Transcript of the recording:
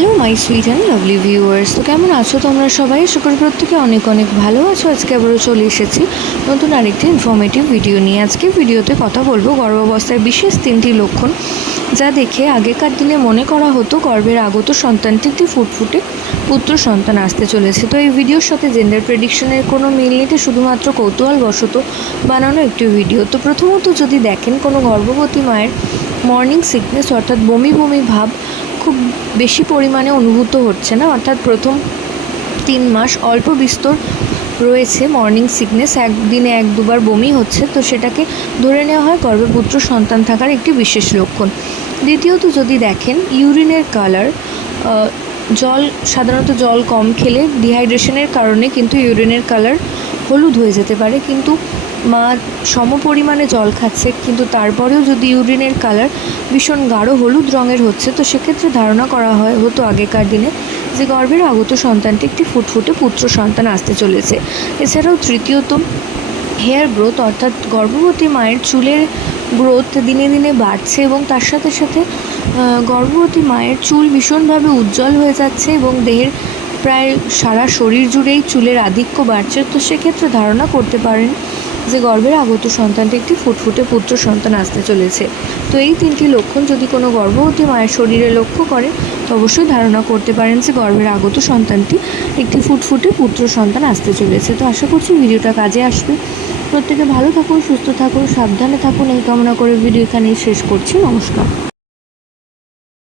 Hello, my sweet and lovely viewers. তো কেমন আছো তোমরা সবাই? করি প্রত্যেকে অনেক অনেক ভালো আছো। আজকে আবারও চলে এসেছি নতুন আরেকটি ইনফরমেটিভ ভিডিও নিয়ে। আজকে ভিডিওতে কথা বলব গর্ভাবস্থায় বিশেষ তিনটি লক্ষণ যা দেখে আগেকার দিনে মনে করা হতো গর্ভের আগত সন্তানটি একটি ফুটফুটে পুত্র সন্তান আসতে চলেছে। তো এই ভিডিওর সাথে জেন্ডার প্রেডিকশনের কোনো মিল নিতে শুধুমাত্র কৌতূহলবশত বানানো একটি ভিডিও তো প্রথমত যদি দেখেন কোনো গর্ভবতী মায়ের মর্নিং সিকনেস অর্থাৎ বমি বমি ভাব খুব বেশি পরিমাণে অনুভূত হচ্ছে না। অর্থাৎ প্রথম তিন মাস অল্প বিস্তর রয়েছে মর্নিং সিকনেস একদিনে এক দুবার বমি হচ্ছে, তো সেটাকে ধরে নেওয়া হয় গর্ভপুত্র সন্তান থাকার একটি বিশেষ লক্ষণ। দ্বিতীয়ত যদি দেখেন, ইউরিনের কালার জল, সাধারণত জল কম খেলে ডিহাইড্রেশনের কারণে কিন্তু ইউরিনের কালার হলুদ হয়ে যেতে পারে, কিন্তু মা সম পরিমাণে জল খাচ্ছে, কিন্তু তারপরেও যদি ইউরিনের কালার ভীষণ গাঢ় হলুদ রঙের হচ্ছে, তো সেক্ষেত্রে ধারণা করা হয়, হতো আগেকার দিনে যে গর্ভের আগত সন্তানটি একটি ফুটফুটে পুত্র সন্তান আসতে চলেছে। এছাড়াও তৃতীয়ত, হেয়ার গ্রোথ অর্থাৎ গর্ভবতী মায়ের চুলের গ্রোথ দিনে দিনে বাড়ছে এবং তার সাথে সাথে গর্ভবতী মায়ের চুল ভীষণভাবে উজ্জ্বল হয়ে যাচ্ছে এবং দেহের প্রায় সারা শরীর জুড়েই চুলের আধিক্য বাড়ছে, তো সেক্ষেত্রে ধারণা করতে পারেন যে গর্ভের আগত সন্তানটি একটি ফুটফুটে পুত্র সন্তান আসতে চলেছে। তো এই তিনটি লক্ষণ যদি কোনো গর্ভবতী মায়ের শরীরে লক্ষ্য করে, তো অবশ্যই ধারণা করতে পারেন যে গর্ভের আগত সন্তানটি একটি ফুটফুটে পুত্র সন্তান আসতে চলেছে। তো আশা করছি ভিডিওটা কাজে আসবে। প্রত্যেকে ভালো থাকুন, সুস্থ থাকুন, সাবধানে থাকুন। এই কামনা করে ভিডিও এখানেই শেষ করছি। নমস্কার।